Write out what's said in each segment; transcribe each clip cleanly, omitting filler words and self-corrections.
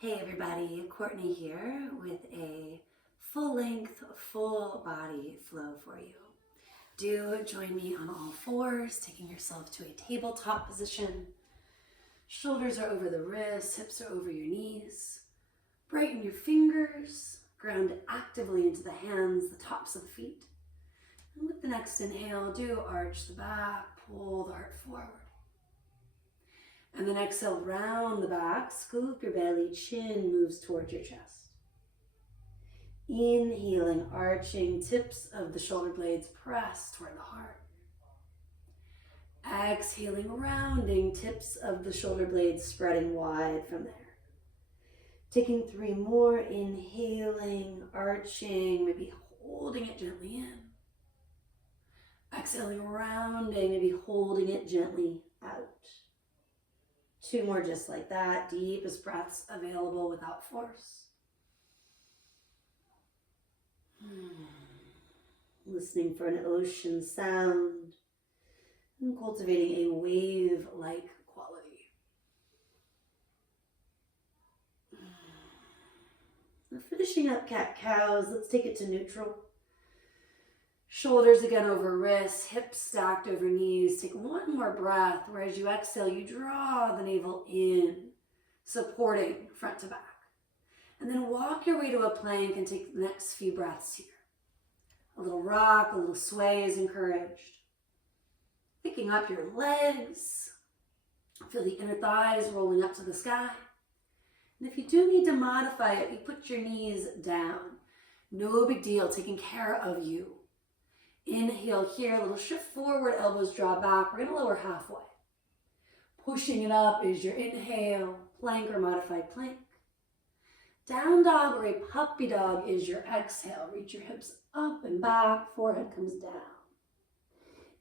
Hey everybody, Courtney here with a full-length, full-body flow for you. Do join me on all fours, taking yourself to a tabletop position. Shoulders are over the wrists, hips are over your knees. Brighten your fingers, ground actively into the hands, the tops of the feet. And with the next inhale, do arch the back, pull the heart forward. And then exhale, round the back, scoop your belly, chin moves towards your chest. Inhaling, arching, tips of the shoulder blades press toward the heart. Exhaling, rounding, tips of the shoulder blades spreading wide from there. Taking 3 more, inhaling, arching, maybe holding it gently in. Exhaling, rounding, maybe holding it gently out. 2 more just like that, deepest breaths available without force. Listening for an ocean sound and cultivating a wave-like quality. Now finishing up cat-cows, let's take it to neutral. Shoulders again over wrists, hips stacked over knees. Take 1 more breath where as you exhale, you draw the navel in, supporting front to back. And then walk your way to a plank and take the next few breaths here. A little rock, a little sway is encouraged. Picking up your legs. Feel the inner thighs rolling up to the sky. And if you do need to modify it, you put your knees down. No big deal, taking care of you. Inhale here, a little shift forward, elbows draw back. We're going to lower halfway. Pushing it up is your inhale, plank or modified plank. Down dog or a puppy dog is your exhale. Reach your hips up and back, forehead comes down.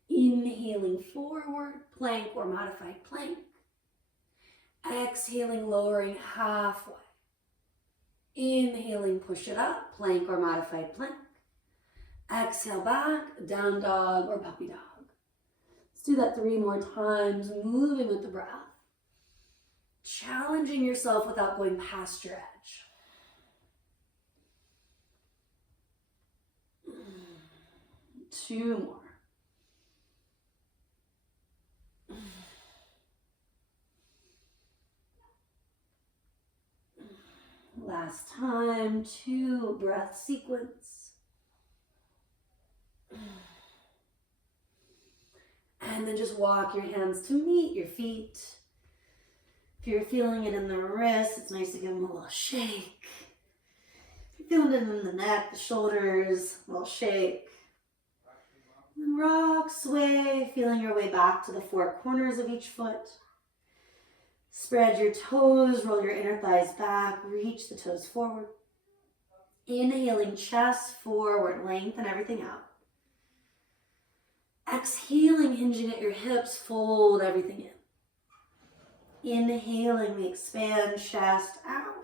Inhaling forward, plank or modified plank. Exhaling, lowering halfway. Inhaling, push it up, plank or modified plank. Exhale back, down dog or puppy dog. Let's do that 3 more times, moving with the breath. Challenging yourself without going past your edge. Two more. Last time, 2 breath sequence. And then just walk your hands to meet your feet. If you're feeling it in the wrists, it's nice to give them a little shake. If you're feeling it in the neck, the shoulders, a little shake. And then rock, sway, feeling your way back to the 4 corners of each foot. Spread your toes, roll your inner thighs back, reach the toes forward. Inhaling, chest forward, lengthen everything out. Exhaling, hinging at your hips, fold everything in. Inhaling, we expand, chest out.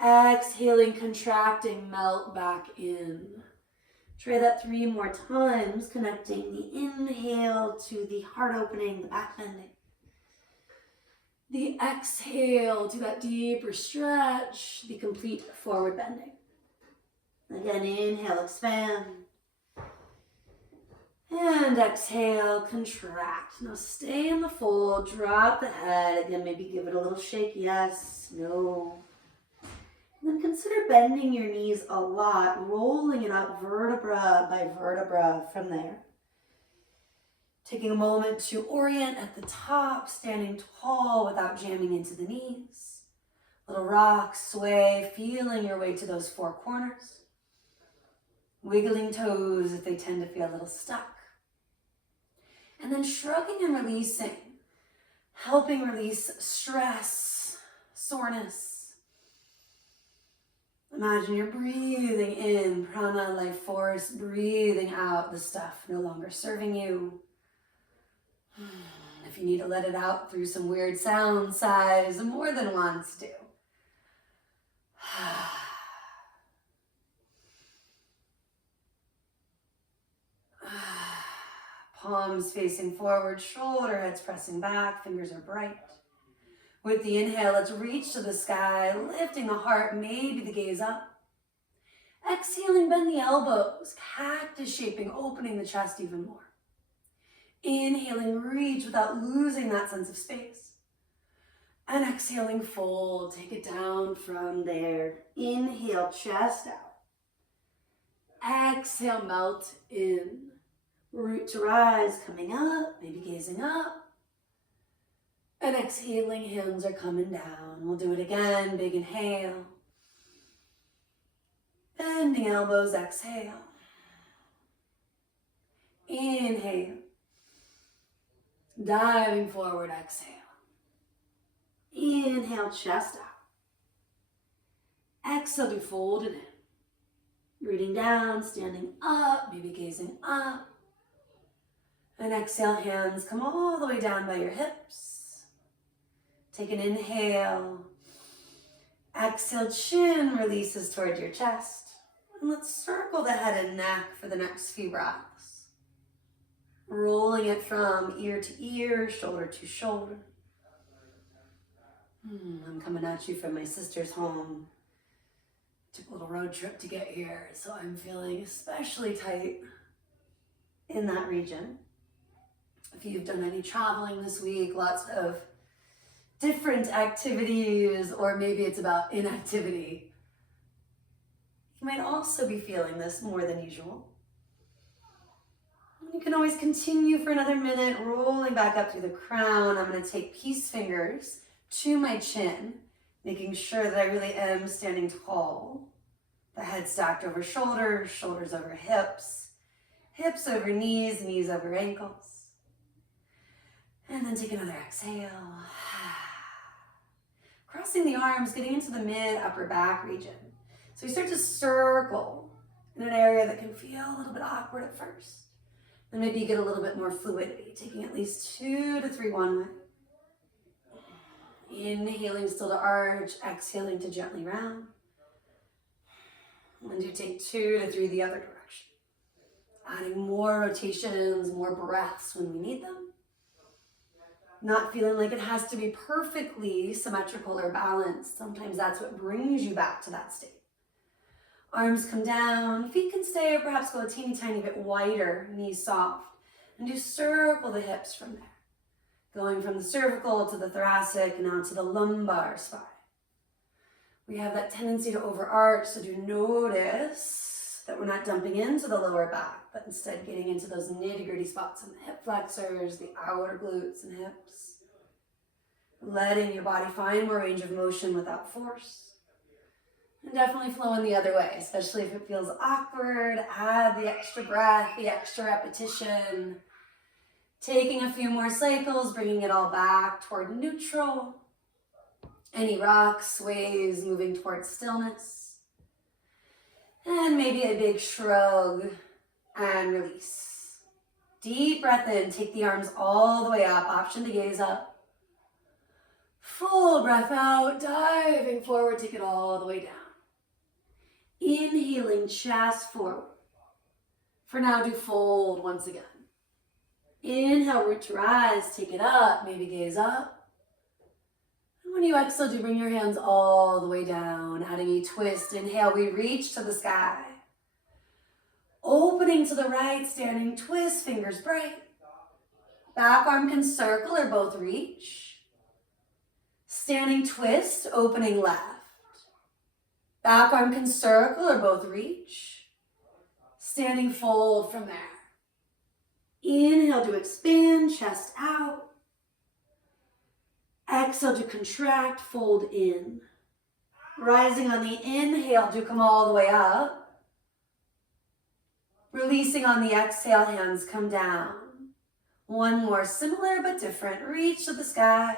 Exhaling, contracting, melt back in. Try that 3 more times, connecting the inhale to the heart opening, the back bending. The exhale to that deeper stretch, the complete forward bending. Again, inhale, expand. And exhale, contract. Now stay in the fold, drop the head. Again, maybe give it a little shake, yes, no. And then consider bending your knees a lot, rolling it up vertebra by vertebra from there. Taking a moment to orient at the top, standing tall without jamming into the knees. Little rock, sway, feeling your way to those 4 corners. Wiggling toes if they tend to feel a little stuck. And then shrugging and releasing, helping release stress, soreness. Imagine you're breathing in prana, life force, breathing out the stuff no longer serving you. If you need to let it out through some weird sound sighs, more than once, do. Palms facing forward, shoulder heads pressing back, fingers are bright. With the inhale, let's reach to the sky, lifting the heart, maybe the gaze up. Exhaling, bend the elbows, cactus shaping, opening the chest even more. Inhaling, reach without losing that sense of space. And exhaling, fold, take it down from there. Inhale, chest out. Exhale, melt in. Root to rise, coming up, maybe gazing up. And exhaling, hands are coming down. We'll do it again, big inhale. Bending elbows, exhale. Inhale. Diving forward, exhale. Inhale, chest out. Exhale, do fold it in. Rooting down, standing up, maybe gazing up. And exhale, hands come all the way down by your hips. Take an inhale. Exhale, chin releases toward your chest. And let's circle the head and neck for the next few breaths. Rolling it from ear to ear, shoulder to shoulder. I'm coming at you from my sister's home. Took a little road trip to get here, so I'm feeling especially tight in that region. If you've done any traveling this week, lots of different activities, or maybe it's about inactivity, you might also be feeling this more than usual. You can always continue for another minute, rolling back up through the crown. I'm going to take peace fingers to my chin, making sure that I really am standing tall. The head stacked over shoulders, shoulders over hips, hips over knees, knees over ankles. And then take another exhale. Crossing the arms, getting into the mid-upper back region. So we start to circle in an area that can feel a little bit awkward at first. Then maybe you get a little bit more fluidity, taking at least 2 to 3 one way. Inhaling still to arch, exhaling to gently round. And do take 2 to 3 the other direction. Adding more rotations, more breaths when we need them. Not feeling like it has to be perfectly symmetrical or balanced. Sometimes that's what brings you back to that state. Arms come down, feet can stay or perhaps go a teeny tiny bit wider, knees soft. And do circle the hips from there. Going from the cervical to the thoracic and out to the lumbar spine. We have that tendency to overarch, so do notice that we're not dumping into the lower back, but instead getting into those nitty-gritty spots in the hip flexors, the outer glutes and hips. Letting your body find more range of motion without force. And definitely flow in the other way, especially if it feels awkward. Add the extra breath, the extra repetition. Taking a few more cycles, bringing it all back toward neutral. Any rocks, sways, moving towards stillness. And maybe a big shrug and release. Deep breath in, take the arms all the way up, option to gaze up. Full breath out, diving forward, take it all the way down. Inhaling, chest forward. For now, do fold once again. Inhale, root to rise, take it up, maybe gaze up. And when you exhale, do bring your hands all the way down, adding a twist. Inhale, we reach to the sky. Opening to the right, standing twist, fingers bright. Back arm can circle or both reach. Standing twist, opening left. Back arm can circle or both reach. Standing fold from there. Inhale to expand, chest out. Exhale to contract, fold in. Rising on the inhale to come all the way up. Releasing on the exhale, hands come down. One more, similar but different. Reach to the sky.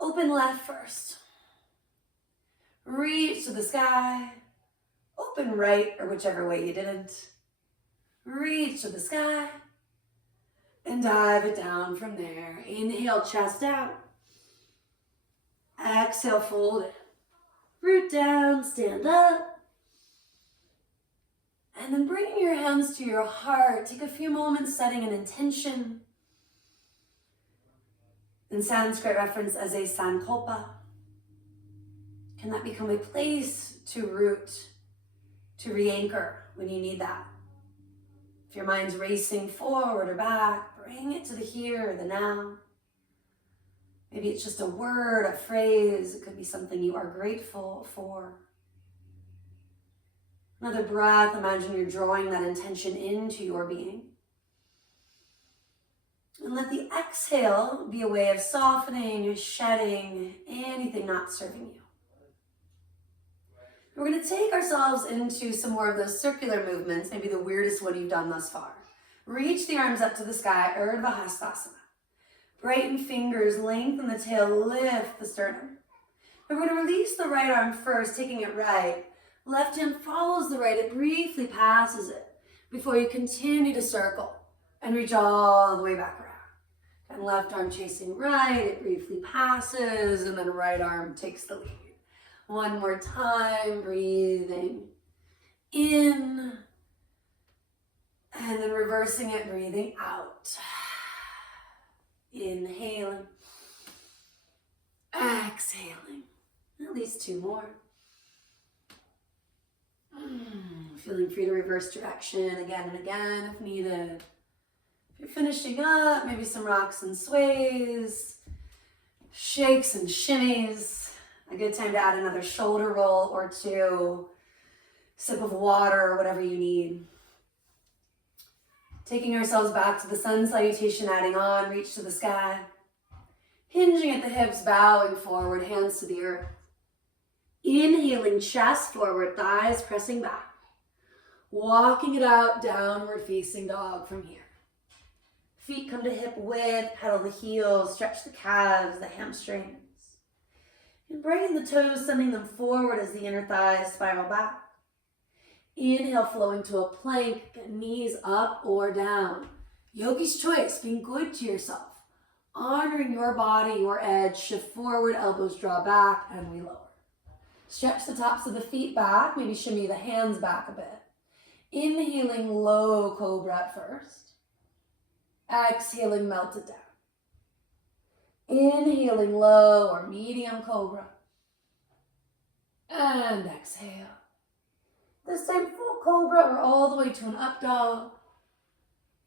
Open left first. Reach to the sky. Open right, or whichever way you didn't. Reach to the sky. And dive it down from there. Inhale, chest out. Exhale, fold it. Root down, stand up. And then bringing your hands to your heart, take a few moments setting an intention. in Sanskrit referenced as a sankalpa. Can that become a place to root, to re-anchor when you need that? If your mind's racing forward or back, bring it to the here or the now. Maybe it's just a word, a phrase. It could be something you are grateful for. Another breath, imagine you're drawing that intention into your being. And let the exhale be a way of softening, shedding anything not serving you. We're going to take ourselves into some more of those circular movements, maybe the weirdest one you've done thus far. Reach the arms up to the sky, Urdhva Hastasana. Brighten fingers, lengthen the tail, lift the sternum. And we're going to release the right arm first, taking it right. Left hand follows the right, it briefly passes it before you continue to circle and reach all the way back around. And left arm chasing right, it briefly passes, and then right arm takes the lead. One more time, breathing in, and then reversing it, breathing out. Inhaling, exhaling, at least two more. Feeling free to reverse direction again and again if needed. If you're finishing up, maybe some rocks and sways, shakes and shimmies. A good time to add another shoulder roll or two, sip of water or whatever you need. Taking ourselves back to the sun salutation, adding on, reach to the sky. Hinging at the hips, bowing forward, hands to the earth. Inhaling, chest forward, thighs pressing back. Walking it out, downward facing dog from here. Feet come to hip width, pedal the heels, stretch the calves, the hamstrings. And bring the toes, sending them forward as the inner thighs spiral back. Inhale, flowing to a plank, knees up or down. Yogi's choice, being good to yourself. Honoring your body, your edge, shift forward, elbows draw back, and we lower. Stretch the tops of the feet back, maybe shimmy the hands back a bit. Inhaling, low cobra at first. Exhaling, melt it down. Inhaling, low or medium cobra. And exhale. This time, full cobra or all the way to an up dog.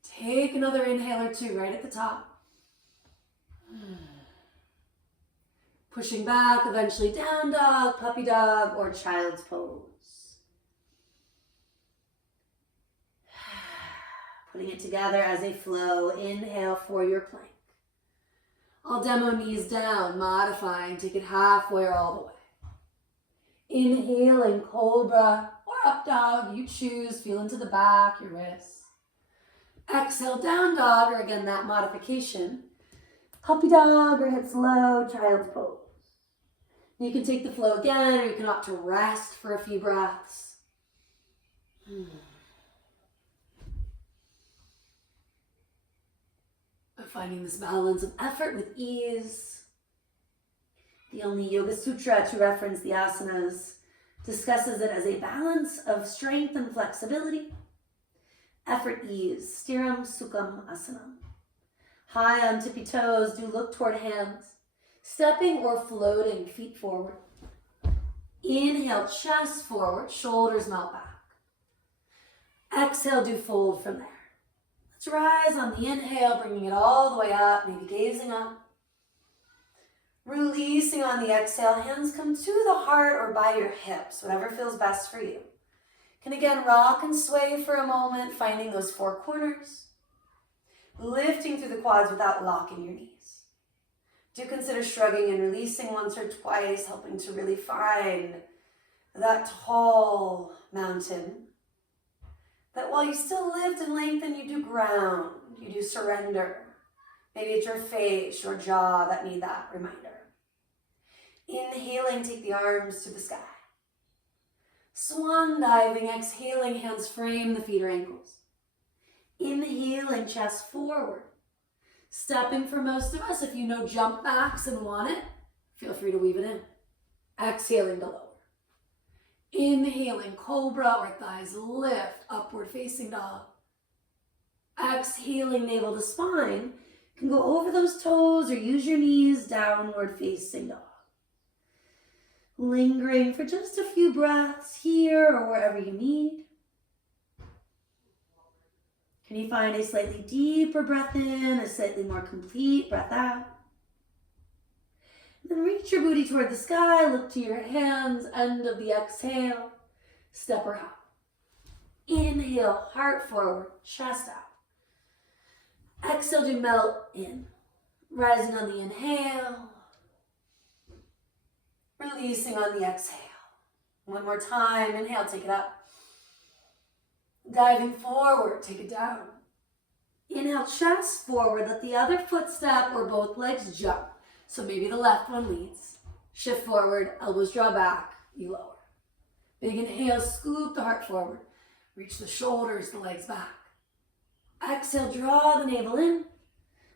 Take another inhale or two right at the top. Pushing back, eventually down dog, puppy dog, or child's pose. Putting it together as a flow. Inhale for your plank. I'll demo knees down, modifying, take it halfway or all the way. Inhaling, cobra or up dog, you choose, feel into the back, your wrists. Exhale, down dog, or again, that modification. Puppy dog or hips low, child's pose. You can take the flow again, or you can opt to rest for a few breaths. Finding this balance of effort with ease. The only Yoga Sutra to reference the asanas discusses it as a balance of strength and flexibility. Effort ease, stiram sukham asanam. High on tippy toes, do look toward hands. Stepping or floating, feet forward. Inhale, chest forward, shoulders melt back. Exhale, do fold from there. Let's rise on the inhale, bringing it all the way up, maybe gazing up. Releasing on the exhale, hands come to the heart or by your hips, whatever feels best for you. Can again rock and sway for a moment, finding those four corners. Lifting through the quads without locking your knees. Do consider shrugging and releasing once or twice, helping to really find that tall mountain. That while you still lift and lengthen, you do ground, you do surrender. Maybe it's your face, your jaw that need that reminder. Inhaling, take the arms to the sky. Swan diving, exhaling, hands frame the feet or ankles. Inhaling, chest forward. Stepping for most of us, if you know jump backs and want it, feel free to weave it in. Exhaling to lower. Inhaling, cobra or thighs lift, upward facing dog. Exhaling, navel to spine. You You can go over those toes or use your knees, downward facing dog. Lingering for just a few breaths here or wherever you need. Can you find a slightly deeper breath in, a slightly more complete breath out? Then reach your booty toward the sky, look to your hands, end of the exhale, step or hop. Inhale, heart forward, chest out. Exhale to melt in. Rising on the inhale, releasing on the exhale. One more time, inhale, take it up. Diving forward, take it down. Inhale, chest forward, let the other foot step or both legs jump. So maybe the left one leads. Shift forward, elbows draw back, you lower. Big inhale, scoop the heart forward. Reach the shoulders, the legs back. Exhale, draw the navel in.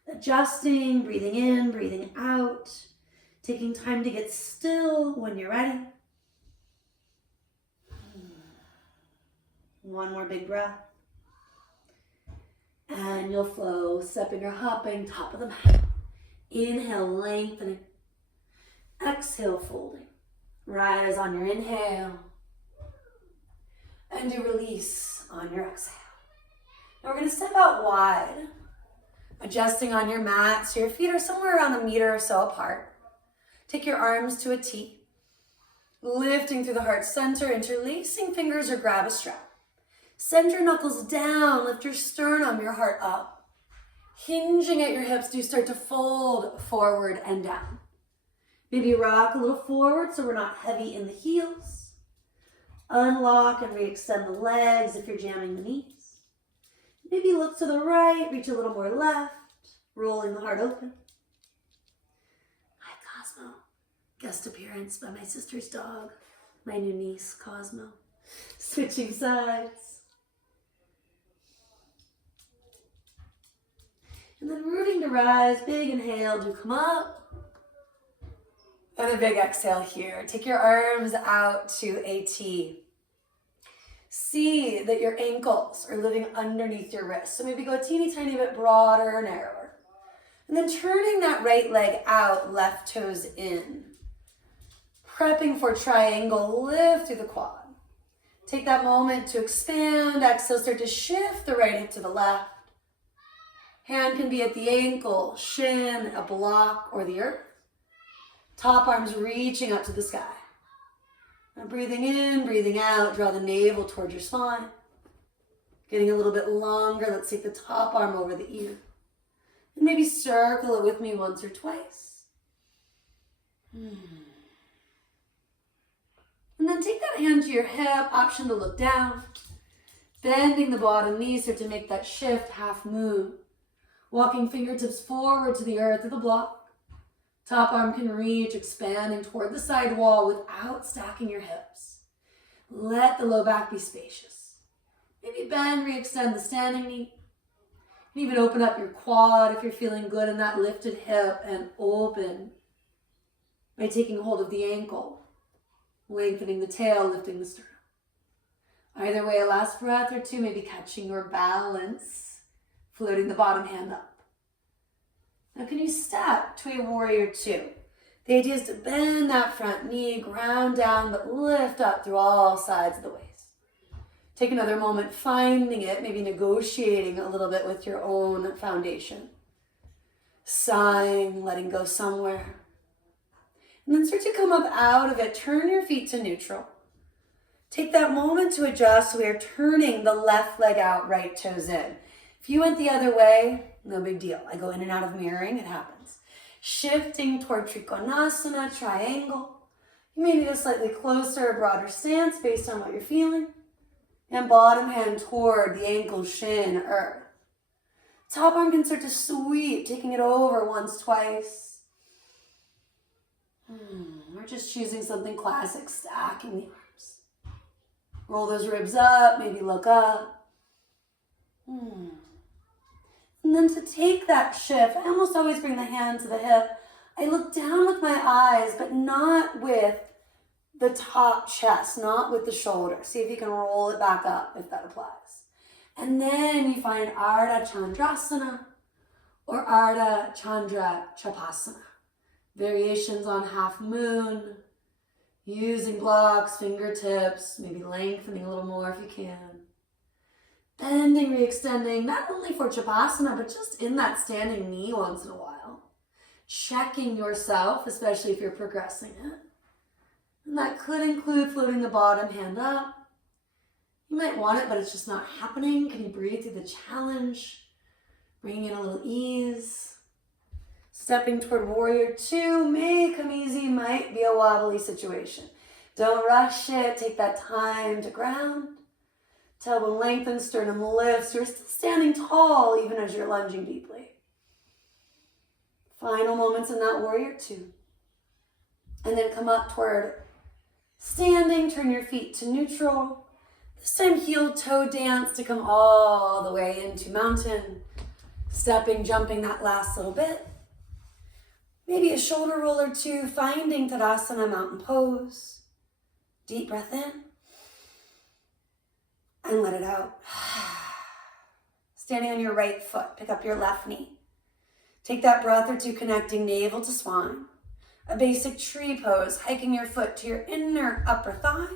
Adjusting, breathing in, breathing out. Taking time to get still when you're ready. One more big breath. And you'll flow, stepping or hopping, top of the mat. Inhale, lengthening. Exhale, folding. Rise on your inhale. And you release on your exhale. Now we're going to step out wide. Adjusting on your mat so your feet are somewhere around 1 meter or so apart. Take your arms to a T. Lifting through the heart center, interlacing fingers or grab a strap. Send your knuckles down, lift your sternum, your heart up. Hinging at your hips, do start to fold forward and down. Maybe rock a little forward so we're not heavy in the heels. Unlock and re-extend the legs if you're jamming the knees. Maybe look to the right, reach a little more left, rolling the heart open. Hi, Cosmo. Guest appearance by my sister's dog, my new niece, Cosmo. Switching sides. And then rooting to rise, big inhale, do come up. And a big exhale here. Take your arms out to a T. See that your ankles are living underneath your wrists. So maybe go a teeny tiny bit broader or narrower. And then turning that right leg out, left toes in. Prepping for triangle, lift through the quad. Take that moment to expand. Exhale, start to shift the right hip to the left. Hand can be at the ankle, shin, a block, or the earth. Top arms reaching up to the sky. Now breathing in, breathing out, draw the navel towards your spine. Getting a little bit longer, let's take the top arm over the ear. And maybe circle it with me once or twice. And then take that hand to your hip, option to look down. Bending the bottom knee, start to make that shift, half moon. Walking fingertips forward to the earth of the block. Top arm can reach, expanding toward the side wall without stacking your hips. Let the low back be spacious. Maybe bend, re-extend the standing knee. And even open up your quad if you're feeling good in that lifted hip and open by taking hold of the ankle, lengthening the tail, lifting the sternum. Either way, a last breath or two, maybe catching your balance, floating the bottom hand up. Now can you step to a warrior two? The idea is to bend that front knee, ground down, but lift up through all sides of the waist. Take another moment finding it, maybe negotiating a little bit with your own foundation. Sighing, letting go somewhere. And then start to come up out of it. Turn your feet to neutral. Take that moment to adjust. We are turning the left leg out, right toes in. If you went the other way, no big deal. I go in and out of mirroring, it happens. Shifting toward Trikonasana, triangle. You may need a slightly closer, broader stance based on what you're feeling. And bottom hand toward the ankle, shin, earth. Top arm can start to sweep, taking it over once, twice. We're just choosing something classic, stacking the arms. Roll those ribs up, maybe look up. And then to take that shift, I almost always bring the hand to the hip. I look down with my eyes, but not with the top chest, not with the shoulder. See if you can roll it back up if that applies. And then you find Ardha Chandrasana, or Ardha Chandra Chapasana. Variations on half moon, using blocks, fingertips, maybe lengthening a little more if you can. Bending, re-extending, not only for Chapasana, but just in that standing knee once in a while. Checking yourself, especially if you're progressing it. And that could include floating the bottom hand up. You might want it, but it's just not happening. Can you breathe through the challenge? Bringing in a little ease. Stepping toward warrior two may come easy, might be a wobbly situation. Don't rush it. Take that time to ground. Tailbone lengthens, sternum lifts. You're still standing tall even as you're lunging deeply. Final moments in that warrior two. And then come up toward standing. Turn your feet to neutral. This time heel toe dance to come all the way into mountain. Stepping, jumping that last little bit. Maybe a shoulder roll or two, finding Tadasana mountain pose. Deep breath in. And let it out. Standing on your right foot, pick up your left knee. Take that breath or two, connecting navel to spine. A basic tree pose, hiking your foot to your inner upper thigh,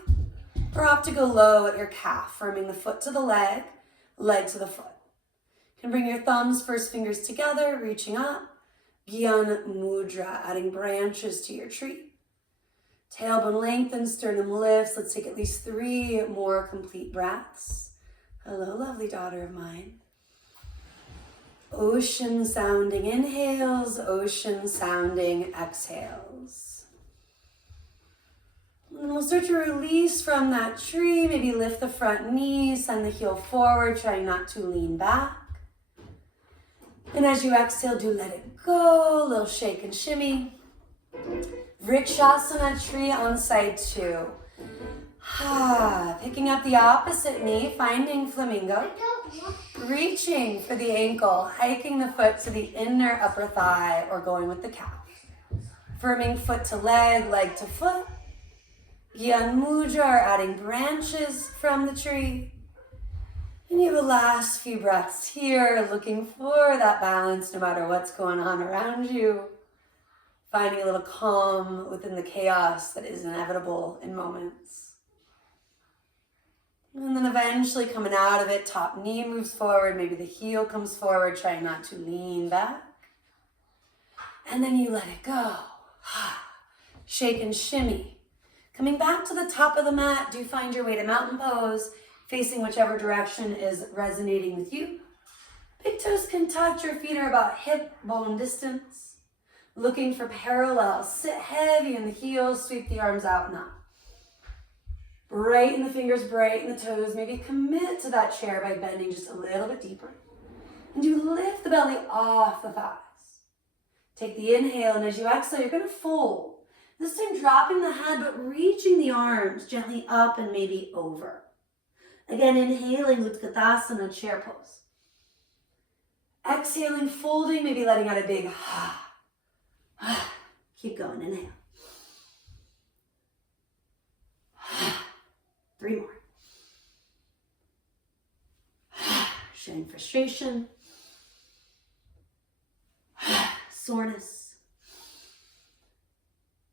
or opt to go low at your calf, firming the foot to the leg, leg to the foot. You can bring your thumbs, first fingers together, reaching up. Gyan Mudra, adding branches to your tree. Tailbone lengthens, sternum lifts. Let's take at least 3 more complete breaths. Hello, lovely daughter of mine. Ocean sounding inhales, ocean sounding exhales. And we'll start to release from that tree. Maybe lift the front knee, send the heel forward, trying not to lean back. And as you exhale, do let it go. A little shake and shimmy. Vrikshasana tree on side 2. Picking up the opposite knee, finding flamingo. Reaching for the ankle, hiking the foot to the inner upper thigh, or going with the calf. Firming foot to leg, leg to foot. Gyan Mudra, or adding branches from the tree. And you have the last few breaths here, looking for that balance no matter what's going on around you. Finding a little calm within the chaos that is inevitable in moments. And then eventually coming out of it, top knee moves forward, maybe the heel comes forward, trying not to lean back. And then you let it go. Shake and shimmy. Coming back to the top of the mat, do find your way to mountain pose, facing whichever direction is resonating with you. Big toes can touch, your feet are about hip bone distance. Looking for parallels. Sit heavy in the heels, sweep the arms out and up. Brighten the fingers, brighten the toes. Maybe commit to that chair by bending just a little bit deeper. And you lift the belly off the thighs. Take the inhale, and as you exhale, you're going to fold. This time dropping the head, but reaching the arms gently up and maybe over. Again, inhaling Utkatasana, chair pose. Exhaling, folding, maybe letting out a big keep going, inhale. 3 more. Shedding frustration. Soreness.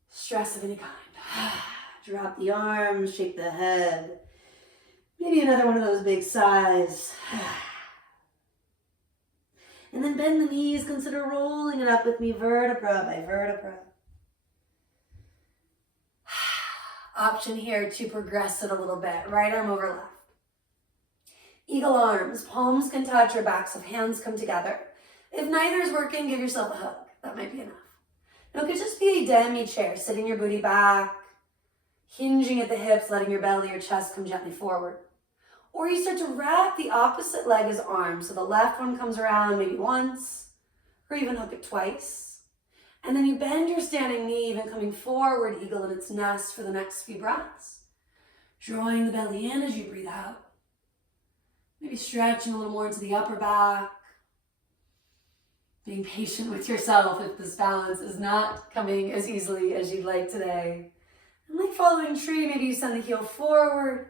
Stress of any kind. Drop the arms, shake the head. Maybe another one of those big sighs. And then bend the knees, consider rolling it up with me vertebra by vertebra. Option here to progress it a little bit. Right arm over left. Eagle arms, palms can touch or backs of hands come together. If neither is working, give yourself a hug. That might be enough. Now it could just be a demi chair, sitting your booty back, hinging at the hips, letting your belly or chest come gently forward. Or you start to wrap the opposite leg as arms. So the left one comes around maybe once, or even hook it twice. And then you bend your standing knee, even coming forward, eagle in its nest for the next few breaths. Drawing the belly in as you breathe out. Maybe stretching a little more into the upper back. Being patient with yourself if this balance is not coming as easily as you'd like today. And like following tree, maybe you send the heel forward,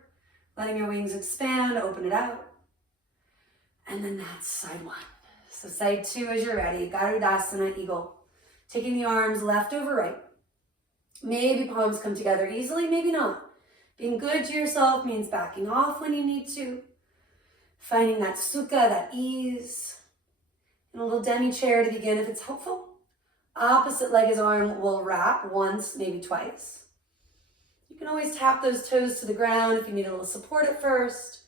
letting your wings expand, open it out. And then that's side 1. So side 2 as you're ready. Garudasana, eagle. Taking the arms left over right. Maybe palms come together easily, maybe not. Being good to yourself means backing off when you need to. Finding that sukha, that ease. And a little demi chair to begin if it's helpful. Opposite leg as arm will wrap once, maybe twice. You can always tap those toes to the ground if you need a little support at first.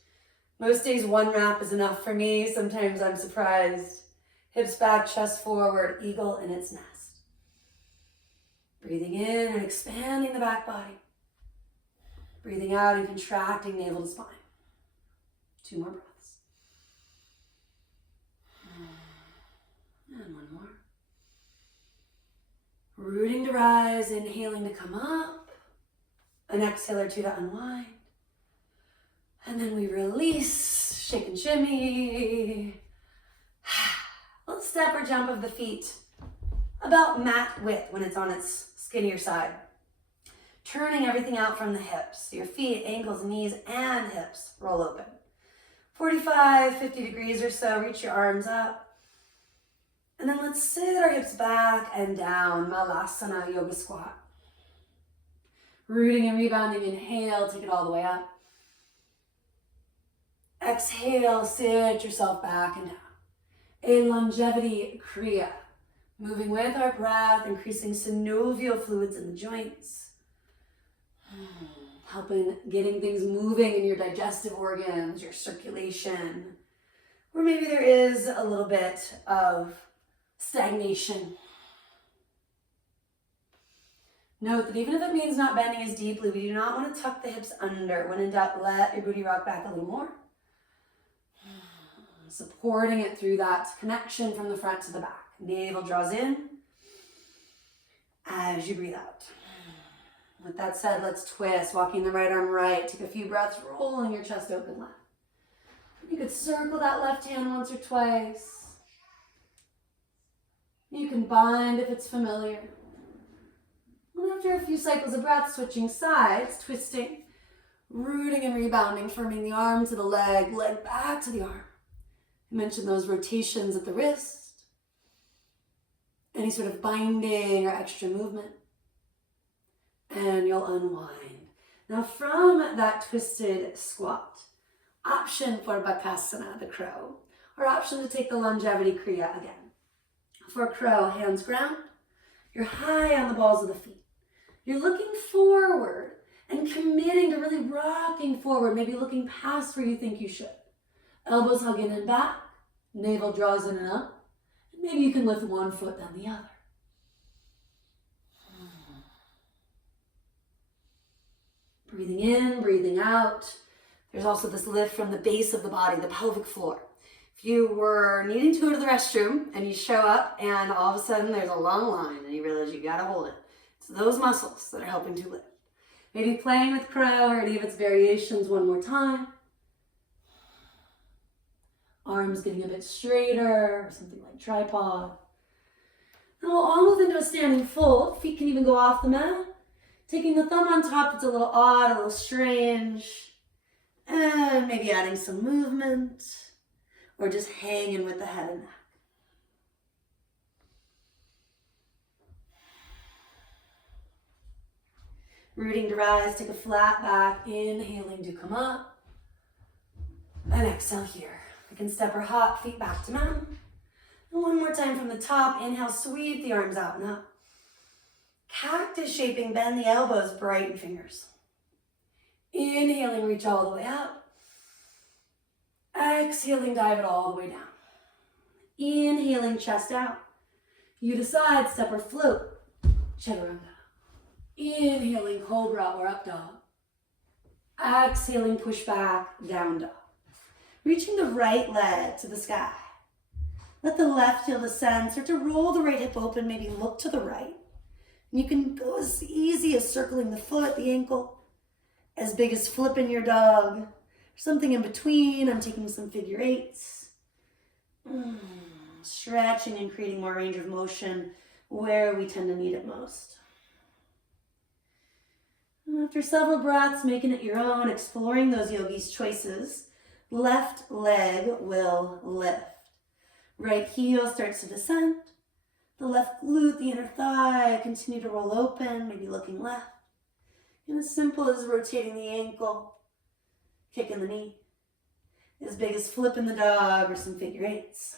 Most days 1 wrap is enough for me. Sometimes I'm surprised. Hips back, chest forward, eagle in its nest. Breathing in and expanding the back body. Breathing out and contracting navel to spine. 2 more breaths. And 1 more. Rooting to rise, inhaling to come up. An exhale or 2 to unwind. And then we release, shake and shimmy. Little step or jump of the feet. About mat width when it's on its skinnier side. Turning everything out from the hips. Your feet, ankles, knees, and hips roll open. 45, 50 degrees or so. Reach your arms up. And then let's sit our hips back and down. Malasana yoga squat. Rooting and rebounding. Inhale, take it all the way up. Exhale, sit yourself back and down. A longevity kriya. Moving with our breath, increasing synovial fluids in the joints. Helping getting things moving in your digestive organs, your circulation. Or maybe there is a little bit of stagnation. Note that even if it means not bending as deeply, we do not want to tuck the hips under. When in doubt, let your booty rock back a little more. Supporting it through that connection from the front to the back. Navel draws in as you breathe out. With that said, let's twist. Walking the right arm right. Take a few breaths, rolling your chest open left. You could circle that left hand once or twice. You can bind if it's familiar. And after a few cycles of breath, switching sides, twisting, rooting and rebounding, firming the arm to the leg, leg back to the arm. I mentioned those rotations at the wrist. Any sort of binding or extra movement. And you'll unwind. Now from that twisted squat, option for Bakasana, the crow, or option to take the longevity kriya again. For crow, hands ground. You're high on the balls of the feet. You're looking forward and committing to really rocking forward, maybe looking past where you think you should. Elbows hug in and back, navel draws in and up. Maybe you can lift one foot, then the other. Breathing in, breathing out. There's also this lift from the base of the body, the pelvic floor. If you were needing to go to the restroom and you show up and all of a sudden there's a long line and you realize you gotta hold it. It's those muscles that are helping to lift. Maybe playing with crow or any of its variations one more time. Arms getting a bit straighter, or something like tripod. And we'll all move into a standing fold. Feet can even go off the mat. Taking the thumb on top, it's a little odd, a little strange. And maybe adding some movement, or just hanging with the head and neck. Rooting to rise, take a flat back, inhaling to come up. And exhale here. We can step or hop, feet back to mountain. And one more time from the top, inhale, sweep the arms out and up. Cactus shaping, bend the elbows, brighten fingers. Inhaling, reach all the way up. Exhaling, dive it all the way down. Inhaling, chest out. You decide, step or float, chaturanga. Inhaling, cobra or up dog. Exhaling, push back, down dog. Reaching the right leg to the sky. Let the left heel descend. Start to roll the right hip open, maybe look to the right. And you can go as easy as circling the foot, the ankle, as big as flipping your dog. Something in between. I'm taking some figure eights. Stretching and creating more range of motion where we tend to need it most. And after several breaths, making it your own, exploring those yogi's choices, left leg will lift. Right heel starts to descend. The left glute, the inner thigh, continue to roll open, maybe looking left. And as simple as rotating the ankle, kicking the knee. As big as flipping the dog or some figure eights.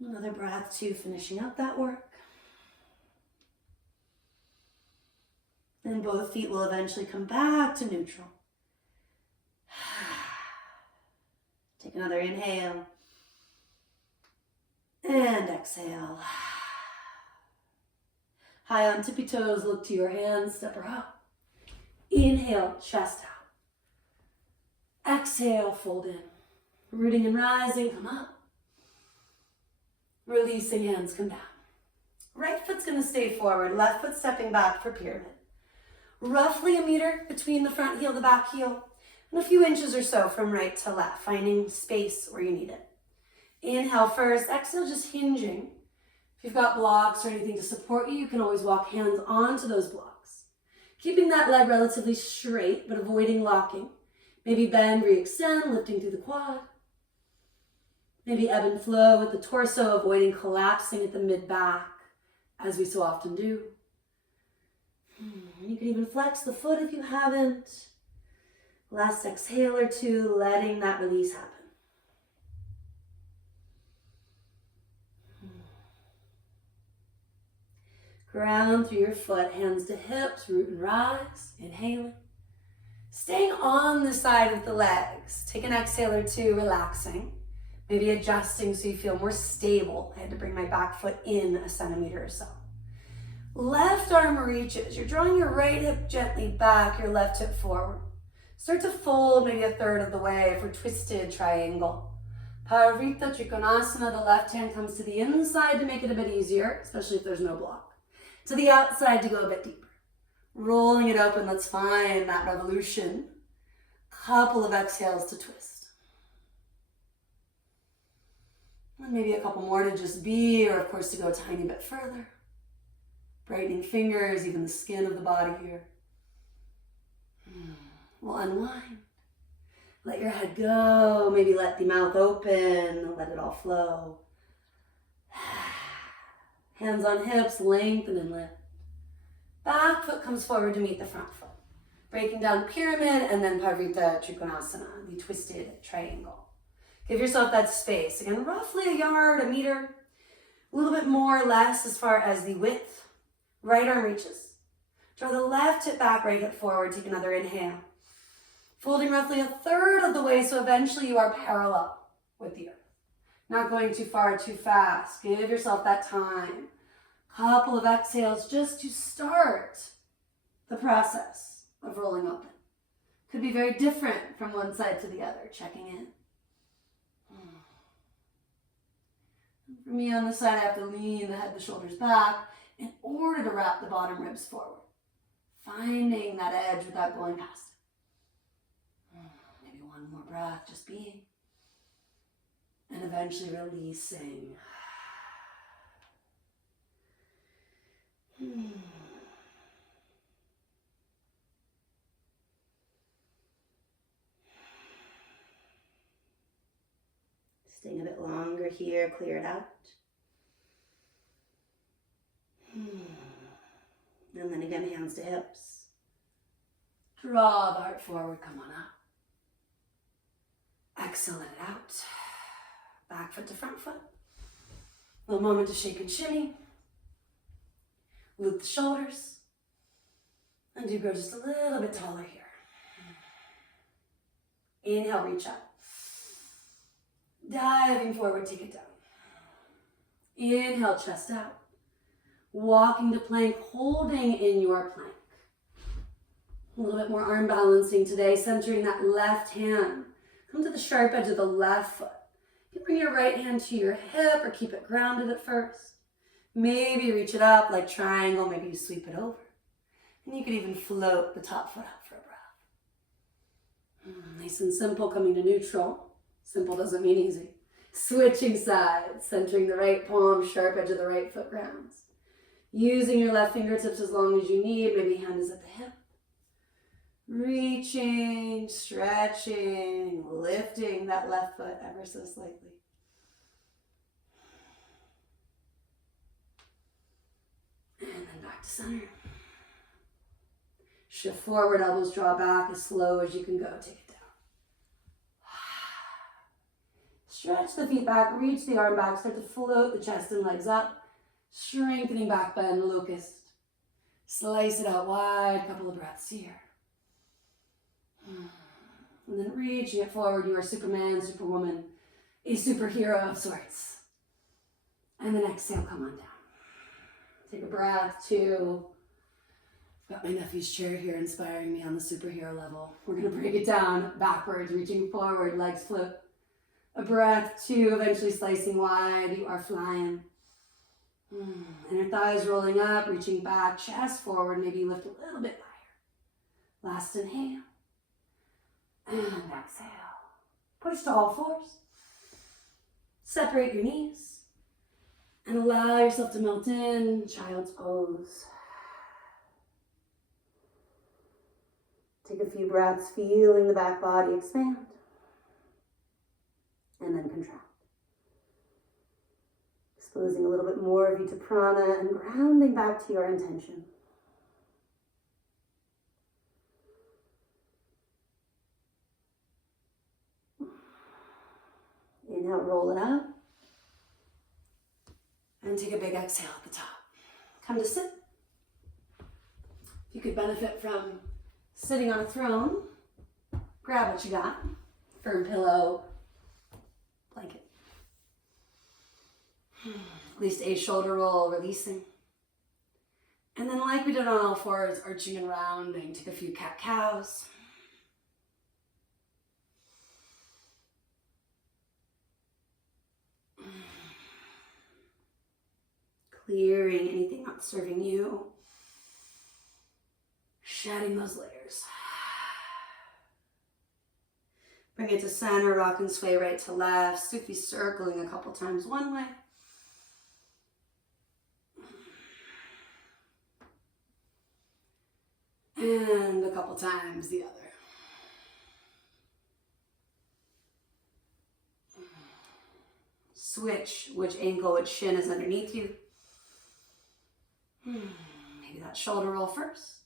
Another breath too, finishing up that work. And both feet will eventually come back to neutral. Take another inhale. And exhale. High on tippy toes, look to your hands, step her up. Inhale, chest out. Exhale, fold in. Rooting and rising, come up. Releasing, hands come down. Right foot's gonna stay forward, left foot stepping back for pyramid. Roughly 1 meter between the front heel, the back heel, and a few inches or so from right to left, finding space where you need it. Inhale first, exhale just hinging. If you've got blocks or anything to support you, you can always walk hands onto those blocks. Keeping that leg relatively straight, but avoiding locking. Maybe bend, re-extend, lifting through the quad. Maybe ebb and flow with the torso, avoiding collapsing at the mid-back, as we so often do. And you can even flex the foot if you haven't. Last exhale or two, letting that release happen. Ground through your foot, hands to hips, root and rise, inhaling. Staying on the side with the legs. Take an exhale or two, relaxing. Maybe adjusting so you feel more stable. I had to bring my back foot in 1 centimeter or so. Left arm reaches. You're drawing your right hip gently back, your left hip forward. Start to fold maybe 1/3 of the way for twisted triangle. Parivrtta Trikonasana, the left hand comes to the inside to make it a bit easier, especially if there's no block. To the outside to go a bit deeper. Rolling it open, let's find that revolution. Couple of exhales to twist. And maybe a couple more to just be, or of course to go a tiny bit further. Brightening fingers, even the skin of the body here. We'll unwind. Let your head go. Maybe let the mouth open. Let it all flow. Hands on hips, lengthen and lift. Back foot comes forward to meet the front foot. Breaking down pyramid and then Parivrtta Trikonasana, the twisted triangle. Give yourself that space. Again, roughly 1 yard, 1 meter. A little bit more or less as far as the width. Right arm reaches. Draw the left hip back, right hip forward. Take another inhale. Folding roughly 1/3 of the way, so eventually you are parallel with the earth. Not going too far, too fast. Give yourself that time. Couple of exhales just to start the process of rolling open. Could be very different from one side to the other, checking in. For me on this side, I have to lean the head, the shoulders back in order to wrap the bottom ribs forward. Finding that edge without going past it. Maybe one more breath, just being. And eventually releasing. Staying a bit longer here, clear it out. And then again, hands to hips. Draw the heart forward, come on up. Exhale, let it out. Back foot to front foot. A little moment to shake and shimmy. Loop the shoulders. And do grow just a little bit taller here. Inhale, reach up. Diving forward, take it down. Inhale, chest out. Walking to plank, holding in your plank. A little bit more arm balancing today, centering that left hand. Come to the sharp edge of the left foot. You can bring your right hand to your hip or keep it grounded at first. Maybe reach it up like triangle, maybe you sweep it over. And you could even float the top foot up for a breath. Nice and simple, coming to neutral. Simple doesn't mean easy. Switching sides, centering the right palm, sharp edge of the right foot grounds. Using your left fingertips as long as you need, maybe hand is at the hip. Reaching, stretching, lifting that left foot ever so slightly. And then back to center. Shift forward, elbows draw back as slow as you can go. Take it down. Stretch the feet back, reach the arm back, start to float the chest and legs up. Strengthening back bend, locust. Slice it out wide, couple of breaths here. And then reaching it forward, you are Superman, Superwoman, a superhero of sorts. And then exhale, come on down. Take a breath, 2. Got my nephew's chair here inspiring me on the superhero level. We're gonna break it down backwards, reaching forward, legs float. A breath, 2, eventually slicing wide, you are flying. Inner thighs rolling up, reaching back, chest forward, maybe lift a little bit higher. Last inhale. And exhale. Push to all fours. Separate your knees. And allow yourself to melt in, child's pose. Take a few breaths, feeling the back body expand. And then contract. Exposing a little bit more of you to prana and grounding back to your intention. Inhale, roll it up. And take a big exhale at the top. Come to sit. If you could benefit from sitting on a throne, grab what you got. Firm pillow, blanket. At least a shoulder roll, releasing. And then like we did on all fours, arching and rounding. Take a few cat-cows. Clearing anything not serving you. Shedding those layers. Bring it to center, rock and sway right to left. Sufi circling a couple times one way. And a couple times the other. Switch which ankle, which shin is underneath you. Maybe that shoulder roll first.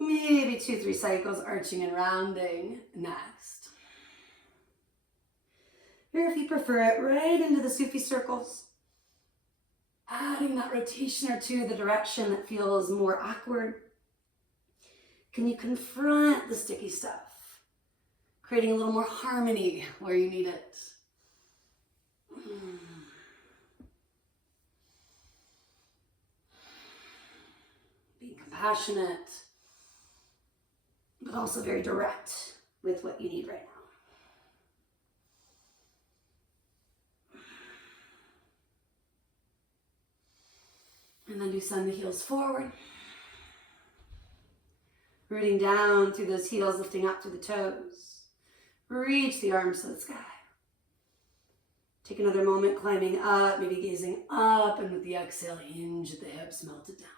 Maybe 2-3 cycles, arching and rounding next. Or if you prefer it, right into the Sufi circles. Adding that rotation or two, the direction that feels more awkward. Can you confront the sticky stuff? Creating a little more harmony where you need it. Being compassionate, but also very direct with what you need right now. And then do send the heels forward. Rooting down through those heels, lifting up through the toes. Reach the arms to the sky. Take another moment climbing up, maybe gazing up, and with the exhale, hinge at the hips, melt it down.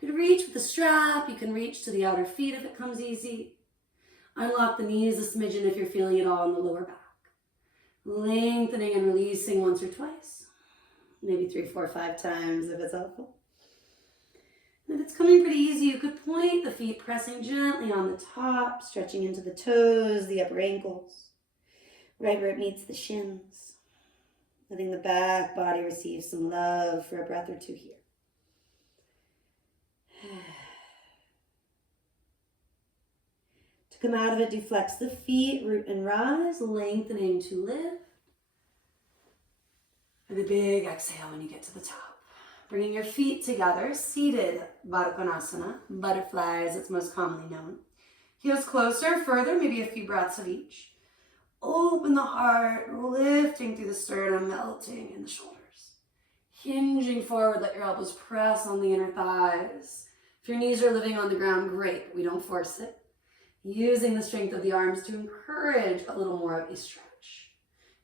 You can reach with the strap, you can reach to the outer feet if it comes easy. Unlock the knees a smidgen if you're feeling it all in the lower back. Lengthening and releasing once or twice. Maybe 3, 4, 5 times if it's helpful. And if it's coming pretty easy, you could point the feet, pressing gently on the top, stretching into the toes, the upper ankles, right where it meets the shins. Letting the back body receive some love for a breath or two here. To come out of it, do flex the feet, root and rise, lengthening to lift. And a big exhale when you get to the top. Bringing your feet together, seated Baddha Konasana, butterfly as it's most commonly known. Heels closer, further, maybe a few breaths of each. Open the heart, lifting through the sternum, melting in the shoulders. Hinging forward, let your elbows press on the inner thighs. If your knees are living on the ground, great, but we don't force it. Using the strength of the arms to encourage a little more of a stretch.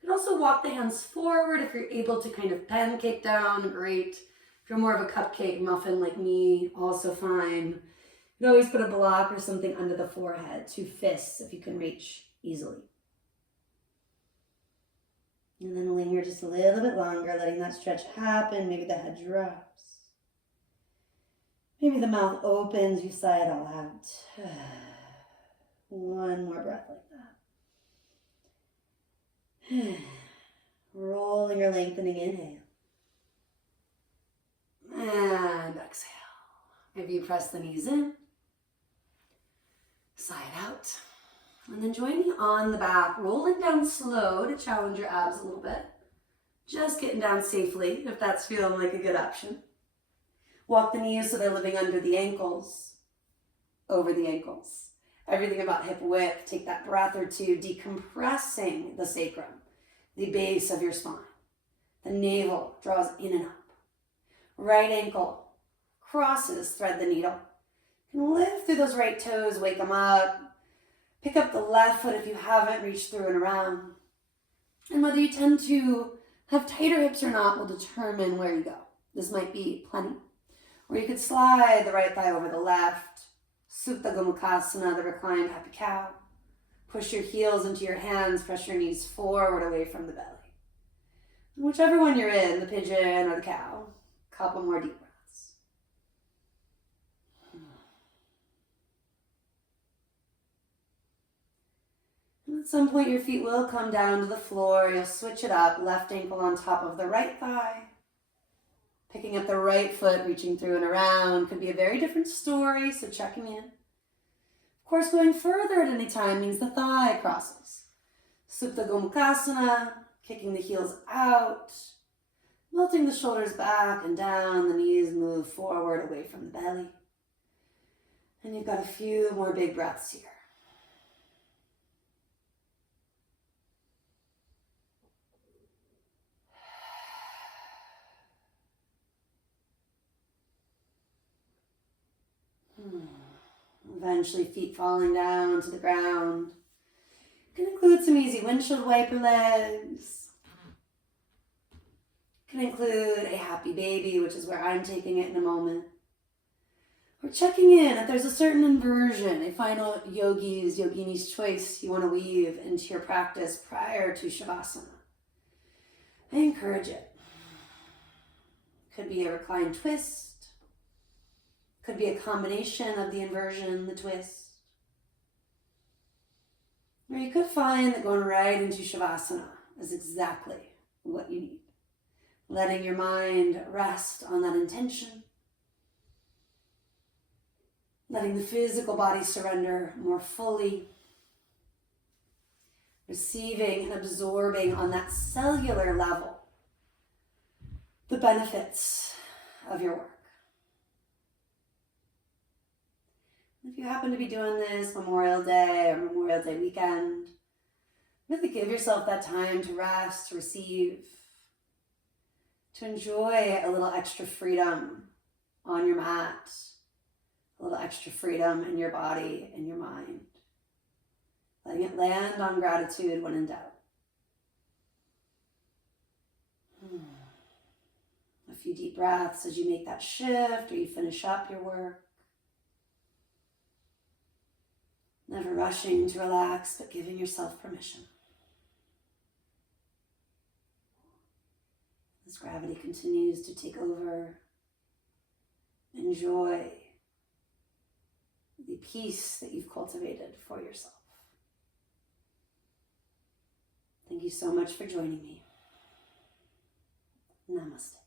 You can also walk the hands forward if you're able to kind of pancake down, great. If you're more of a cupcake muffin like me, also fine. You can always put a block or something under the forehead, 2 fists if you can reach easily. And then linger just a little bit longer, letting that stretch happen. Maybe the head drops. Maybe the mouth opens, you sigh it all out. One more breath like that. Rolling or lengthening, inhale. And exhale. Maybe you press the knees in. Sigh it out. And then join me on the back, rolling down slow to challenge your abs a little bit. Just getting down safely, if that's feeling like a good option. Walk the knees so they're living under the ankles, over the ankles. Everything about hip width. Take that breath or two, decompressing the sacrum, the base of your spine. The navel draws in and up. Right ankle crosses, thread the needle. You can lift through those right toes, wake them up. Pick up the left foot if you haven't, reach through and around. And whether you tend to have tighter hips or not will determine where you go. This might be plenty. Or you could slide the right thigh over the left. Supta Gomukhasana, the reclined happy cow. Push your heels into your hands, press your knees forward away from the belly. And whichever one you're in, the pigeon or the cow, a couple more deep breaths. And at some point your feet will come down to the floor. You'll switch it up, left ankle on top of the right thigh. Picking up the right foot, reaching through and around. Could be a very different story, so checking in. Of course, going further at any time means the thigh crosses. Supta Gomukhasana, kicking the heels out, melting the shoulders back and down, the knees move forward away from the belly. And you've got a few more big breaths here. Eventually feet falling down to the ground. Can include some easy windshield wiper legs. Can include a happy baby, which is where I'm taking it in a moment. We're checking in if there's a certain inversion, a final yogini's choice you want to weave into your practice prior to Shavasana. I encourage it. Could be a reclined twist. Could be a combination of the inversion, the twist. Or you could find that going right into Shavasana is exactly what you need. Letting your mind rest on that intention. Letting the physical body surrender more fully. Receiving and absorbing on that cellular level the benefits of your work. If you happen to be doing this Memorial Day or Memorial Day weekend, really give yourself that time to rest, to receive, to enjoy a little extra freedom on your mat, a little extra freedom in your body and your mind. Letting it land on gratitude when in doubt. A few deep breaths as you make that shift or you finish up your work. Never rushing to relax, but giving yourself permission. As gravity continues to take over, enjoy the peace that you've cultivated for yourself. Thank you so much for joining me. Namaste.